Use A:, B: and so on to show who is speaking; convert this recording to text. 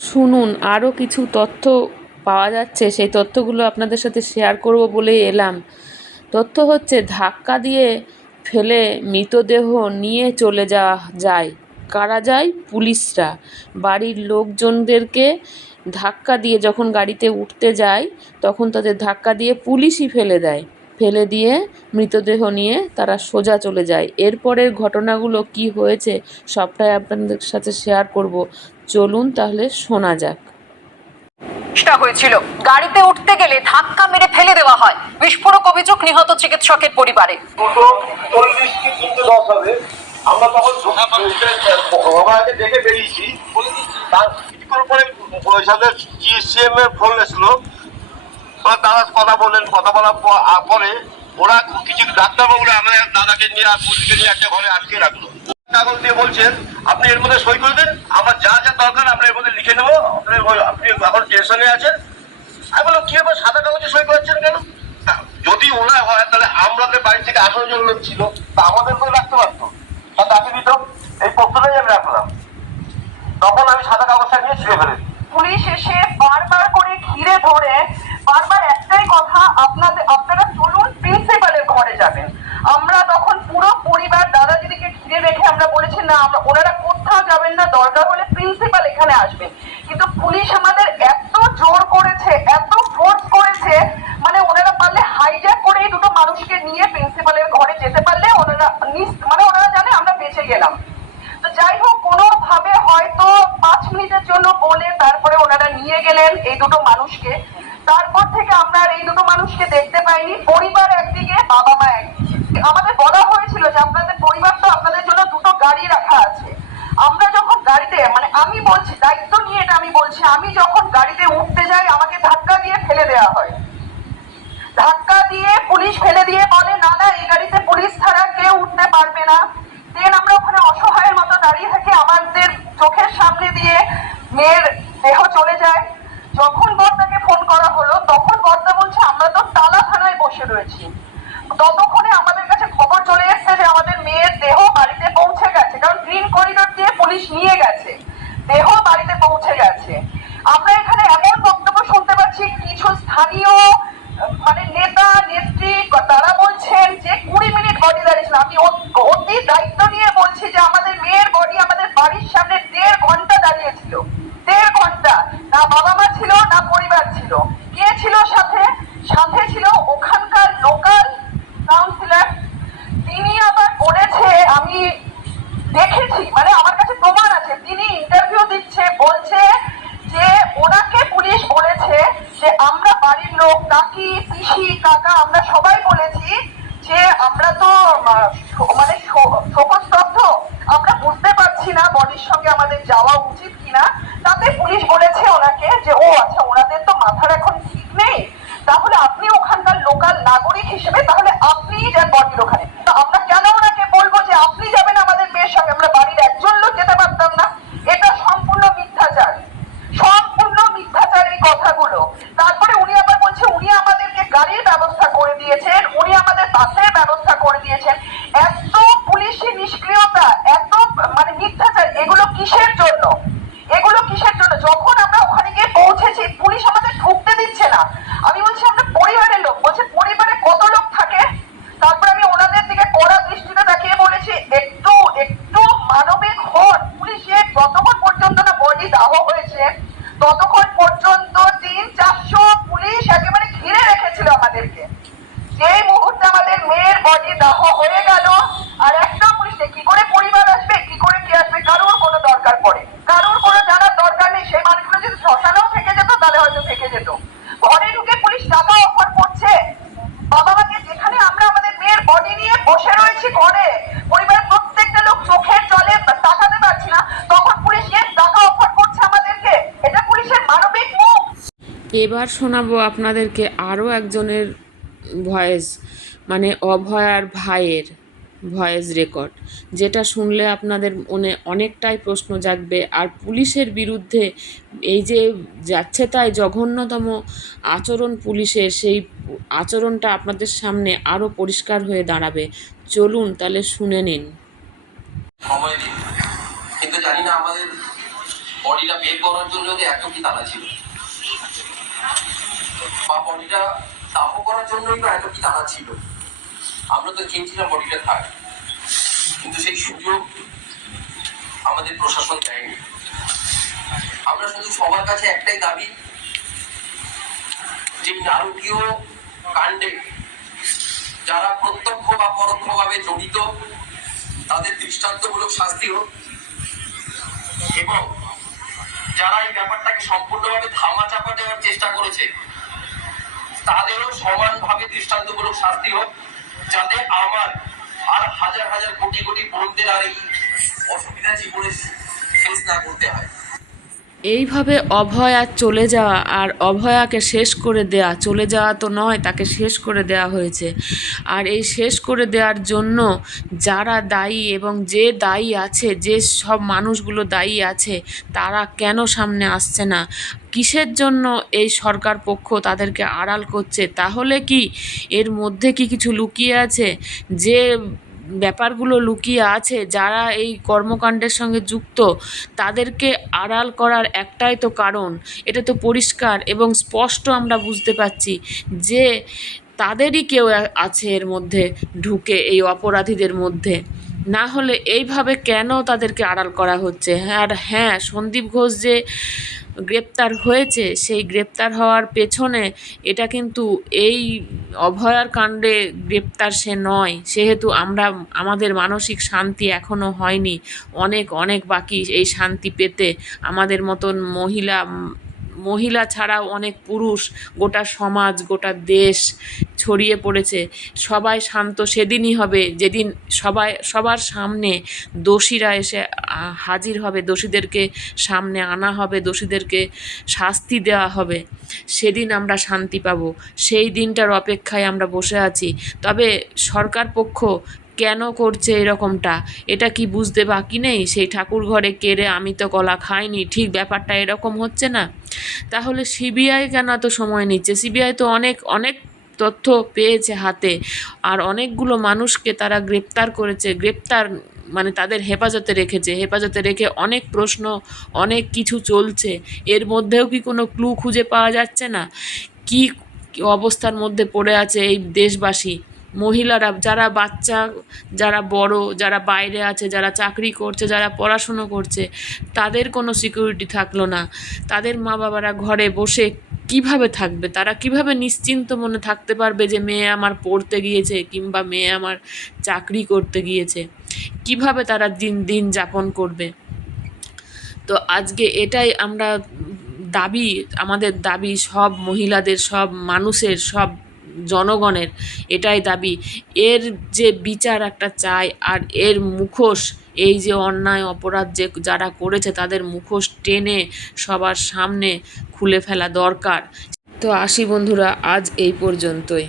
A: শুনুন আরও কিছু তথ্য পাওয়া যাচ্ছে। সেই তথ্যগুলো আপনাদের সাথে শেয়ার করব বলেই এলাম। তথ্য হচ্ছে, ধাক্কা দিয়ে ফেলে মৃতদেহ নিয়ে চলে যাওয়া যায়। কারা যায়? পুলিশরা। বাড়ির লোকজনদেরকে ধাক্কা দিয়ে যখন গাড়িতে উঠতে যায়, তখন তাদের ধাক্কা দিয়ে পুলিশই ফেলে দেয়। ফেলে দিয়ে মৃতদেহ নিয়ে তারা সোজা চলে যায়। এরপরের ঘটনাগুলো কি হয়েছে সবটাই আপনাদের সাথে শেয়ার করব। চলুন তাহলে শোনা যাক।
B: চেষ্টা হয়েছিল। গাড়িতে উঠতে গেলে ধাক্কা মেরে ফেলে দেওয়া হয়। বিস্ফোরক অভিযোগ নিহত চিকিৎসকের পরিবারে।
C: আমরা তখন ওনাকে দেখে বেরিয়েছি। তার কিছুক্ষণ পরে ওই এর ফোন এসলো তো তারা কথা বললেন কথা বলার পরে ওরা কিছু ডাক্তারবাবুরা আমাদের দাদাকে নিয়ে পুলিশকে নিয়ে একটা ঘরে আটকে রাখল। কাগজ দিয়ে বলছেন, আপনি এর মধ্যে সই করে দেন, আমার যা যা দরকার আমরা এর মধ্যে লিখে নেব। আপনি এখন টেনশনে আছেন। আমি বললাম, কি ব্যাপার, সাদা কাগজে সই করাচ্ছেন কেন? যদি ওরা হয়, তাহলে আমাদের বাড়ি থেকে আঠারো জন লোক ছিল, তা আমাদের করে রাখতে পারতো। তা তাকে দিত, এই প্রশ্নটাই আমি রাখলাম। তখন আমি সাদা কাগজটা নিয়ে ছিঁড়ে ফেলেছি।
D: পুলিশ এসে বারবার করে ঘিরে ধরে বারবার একটাই কথা আপনাদের আপনারা চলুন প্রিন্সিপালের ঘরে যাবেন আমরা তখন পুরো পরিবার দাদা দিদিকে ঘিরে রেখে আমরা বলেছি না আমরা ওনারা কোথাও যাবেন না দরকার হলে প্রিন্সিপাল এখানে আসবেন কিন্তু পুলিশ আমাদের এত জোর করেছে এত ফোর্স করেছে মানে ওনারা পারলে হাইজ্যাক করে এই দুটো মানুষকে নিয়ে প্রিন্সিপালের ঘরে যেতে পারলে ওনারা নিস- মানে ওনারা জানে আমরা বেঁচে গেলাম তো যাই হোক কোনো ভাবে হয়তো পাঁচ মিনিটের জন্য বলে তারপরে ওনারা নিয়ে গেলেন এই দুটো মানুষকে তারপর থেকে আমরা আর এই দুটো মানুষকে দেখতে পাইনি। পরিবার একদিকে, বাবা মা একদিকে। আমাদের বলা হয়েছিল যে আপনাদের পরিবার তো আপনাদের জন্য দুটো গাড়ি রাখা আছে। আমরা যখন গাড়িতে মানে আমি বলছি, দায়িত্ব নিয়ে এটা আমি বলছি, আমি যখন গাড়িতে উঠতে যাই, আমাকে ধাক্কা দিয়ে ফেলে দেওয়া হয়। ধাক্কা দিয়ে পুলিশ ফেলে দিয়ে বলে, না না, এই গাড়িতে পুলিশ ছাড়া কেউ উঠতে পারবে না। দেন আমরা ওখানে অসহায়ের মতো দাঁড়িয়ে থাকি, আমাদের চোখের সামনে দিয়ে মেয়ের দেহ চলে যায়। যখন ফোন করা হলো, তখন বর্তা বলছে, আমরা তো তালা থানায় বসে রয়েছি। ততক্ষণে আমাদের কাছে খবর চলে এসছে যে আমাদের মেয়ের দেহ বাড়িতে পৌঁছে গেছে, কারণ গ্রিন করিডোর দিয়ে পুলিশ নিয়ে গেছে। দেহ বাড়িতে পৌঁছে গেছে। আমরা এখানে এমন বক্তব্য শুনতে পাচ্ছি, কিছু স্থানীয় মানে নেতা, নেত্রী, তারা বলছেন যে কুড়ি মিনিট বডি দাঁড়িয়েছিল আমি অ- অতি দায়িত্ব নিয়ে বলছি যে আমাদের মেয়ের বডি আমাদের বাড়ির সামনে দেড় ঘণ্টা দাঁড়িয়েছিল দেড় ঘণ্টা না বাবা মা ছিল না পরিবার ছিল কে ছিল সাথে সাথে ছিল ওখানকার লোকাল কাউন্সিলর তিনি আবার বলেছে আমি দেখেছি মানে আমার কাছে প্রমাণ আছে তিনি ইন্টারভিউ দিচ্ছে বলছে যে ওনাকে পুলিশ বলেছে যে আমরা বাড়ির লোক, কাকি, পিসি, কাকা, আমরা সবাই বলেছি যে আমরা তো মানে শোকস্তব্ধ। আমরা বুঝতে পারছি না বডির সঙ্গে আমাদের যাওয়া উচিত কিনা। তাতে পুলিশ বলেছে ওনাকে যে, ও আচ্ছা ওনাদের তো মাথার এখন ঠিক নেই। তাহলে আপনি ওখানকার লোকাল নাগরিক হিসেবে তাহলে আপনিই যান বডির ওখানে। তো আমরা কেন ওনাকে বলব যে আপনি যাবেন আমাদের মেয়ের সঙ্গে? আমরা বাড়ির একজন লোক যেতে পারতাম না এটা সম্পূর্ণ মিথ্যাচার সম্পূর্ণ মিথ্যাচার এই কথাগুলো তারপরে উনি আবার বলছে উনি আমাদেরকে গাড়ির ব্যবস্থা করে দিয়েছেন উনি আমাদের বাসের ব্যবস্থা করে দিয়েছেন এত পুলিশি নিষ্ক্রিয়তা এত মানে মিথ্যাচার এগুলো কিসের জন্য এগুলো কিসের জন্য যখন আমরা ওখানে গিয়ে পৌঁছেছি পুলিশ আমাদের ঢুকতে দিচ্ছে না আমি বলছি আমরা পরিবারের লোক বলছে পরিবারে কত লোক থাকে তারপর আমি ওনাদের দিকে কড়া দৃষ্টিতে তাকিয়ে বলেছি একটু একটু মানবিক হন পুলিশের যতক্ষণ পর্যন্ত না বডি দাহ হয়েছে ততক্ষণ পর্যন্ত তিন চারশো পুলিশ একেবারে ঘিরে রেখেছিল আমাদেরকে যেই মুহূর্তে আমাদের মেয়ের বডি দাহ হয়ে গেল আর একটা পুলিশ নেই কি করে পরিবার আসবে কি করে কে আসবে কারোর কোনো দরকার পড়ে কারোর কোনো জানার দরকার নেই সেই মানুষগুলো যদি শ্মশানেও থেকে যেত তাহলে হয়তো থেকে যেত ঘরে ঢুকে পুলিশ টাকা অফার করছে বাবা মাকে যেখানে আমরা আমাদের মেয়ের বডি নিয়ে বসে রয়েছি ঘরে পরিবারের প্রত্যেকটা লোক চোখের জলে তাকাতে পারছি না তখন পুলিশ গিয়ে টাকা অফার করছে আমাদেরকে এটা পুলিশের মানবিক মুখ
A: এবার শোনাবো আপনাদেরকে আরও একজনের ভয়েস মানে অভয়ার ভাইয়ের ভয়েস রেকর্ড, যেটা শুনলে আপনাদের মনে অনেকটাই প্রশ্ন জাগবে। আর পুলিশের বিরুদ্ধে এই যে যাচ্ছে তাই জঘন্যতম আচরণ পুলিশের, সেই আচরণটা আপনাদের সামনে আরও পরিষ্কার হয়ে দাঁড়াবে। চলুন তাহলে শুনে নিন।
E: কিন্তু জানি না আমাদের বডিটা বের করার জন্য এত কি তাড়া ছিল। বা বডিটা দাহ করার জন্যই বা এত কি তাড়া ছিল। আমরা তো চেয়েছিলাম বডিটা থাক। কিন্তু সেই সুযোগ আমাদের প্রশাসন দেয়নি। আমরা শুধু সবার কাছে একটাই দাবি, যে নারকীয় কাণ্ডে যারা প্রত্যক্ষ বা পরোক্ষভাবে জড়িত, তাদের দৃষ্টান্তমূলক শাস্তি হোক এবং যারা এই ব্যাপারটাকে সম্পূর্ণভাবে ধামা চাপা দেওয়ার চেষ্টা করেছে, তাদেরও সমানভাবে দৃষ্টান্তমূলক শাস্তি হোক, যাতে আমার আর হাজার হাজার কোটি কোটি বোনদের আর এই অসুবিধা জীবনে ফেস না করতে হয়।
A: এইভাবে অভয়া চলে যাওয়া আর অভয়াকে শেষ করে দেয়া, চলে যাওয়া তো নয়, তাকে শেষ করে দেওয়া হয়েছে। আর এই শেষ করে দেওয়ার জন্য যারা দায়ী এবং যে দায়ী আছে, যে সব মানুষগুলো দায়ী আছে, তারা কেন সামনে আসছে না? কিসের জন্য এই সরকার পক্ষ তাদেরকে আড়াল করছে? তাহলে কি এর মধ্যে কি কিছু লুকিয়ে আছে? যে ব্যাপারগুলো লুকিয়ে আছে, যারা এই কর্মকাণ্ডের সঙ্গে যুক্ত, তাদেরকে আড়াল করার একটাই তো কারণ। এটা তো পরিষ্কার এবং স্পষ্ট আমরা বুঝতে পারছি যে তাদেরই কেউ আছে এর মধ্যে, ঢুকে এই অপরাধীদের মধ্যে। না হলে এইভাবে কেন তাদেরকে আড়াল করা হচ্ছে? আর হ্যাঁ সন্দীপ ঘোষ যে গ্রেপ্তার হয়েছে, সেই গ্রেপ্তার হওয়ার পেছনে এটা কিন্তু এই অভয়ার কাণ্ডে গ্রেপ্তার সে নয়। সেহেতু আমরা, আমাদের মানসিক শান্তি এখনও হয়নি। অনেক অনেক বাকি এই শান্তি পেতে আমাদের মতন মহিলা মহিলা ছাড়াও অনেক পুরুষ, গোটা সমাজ, গোটা দেশ ছড়িয়ে পড়েছে। সবাই শান্ত, সেদিনই হবে। যেদিন সবাই, সবার সামনে দোষীরা এসে হাজির হবে, দোষীদেরকে সামনে আনা হবে, দোষীদেরকে শাস্তি দেওয়া হবে, সেদিন আমরা শান্তি পাব। সেই দিনটার অপেক্ষায় আমরা বসে আছি। তবে সরকার পক্ষ কেন করছে এরকমটা? এটা কি বুঝতে বাকি নেই? সেই ঠাকুর ঘরে কেড়ে আমি তো কলা খাইনি। ঠিক ব্যাপারটা এরকম হচ্ছে না? তাহলে সিবিআই কেন এত সময় নিচ্ছে? সিবিআই তো অনেক অনেক তথ্য পেয়েছে হাতে। আর অনেকগুলো মানুষকে তারা গ্রেপ্তার করেছে। গ্রেপ্তার মানে তাদের হেফাজতে রেখেছে। হেফাজতে রেখে অনেক প্রশ্ন, অনেক কিছু চলছে। এর মধ্যেও কি কোনো ক্লু খুঁজে পাওয়া যাচ্ছে না? কি অবস্থার মধ্যে পড়ে আছে এই দেশবাসী? মহিলারা, যারা বাচ্চা, যারা বড়, যারা বাইরে আছে, যারা চাকরি করছে, যারা পড়াশুনো করছে, তাদের কোনো সিকিউরিটি থাকল না। তাদের মা বাবারা ঘরে বসে কীভাবে থাকবে? তারা কীভাবে নিশ্চিন্ত মনে থাকতে পারবে যে মেয়ে আমার পড়তে গিয়েছে কিংবা মেয়ে আমার চাকরি করতে গিয়েছে? কীভাবে তারা দিন দিন যাপন করবে? তো আজকে এটাই আমরা দাবি, আমাদের দাবি সব মহিলাদের, সব মানুষের, সব জনগণের এটাই দাবি। এর যে বিচার একটা চাই আর এর মুখোশ, এই যে অন্যায় অপরাধ যে যারা করেছে তাদের মুখোশ টেনে সবার সামনে খুলে ফেলা দরকার। তো আসি বন্ধুরা, আজ এই পর্যন্তই।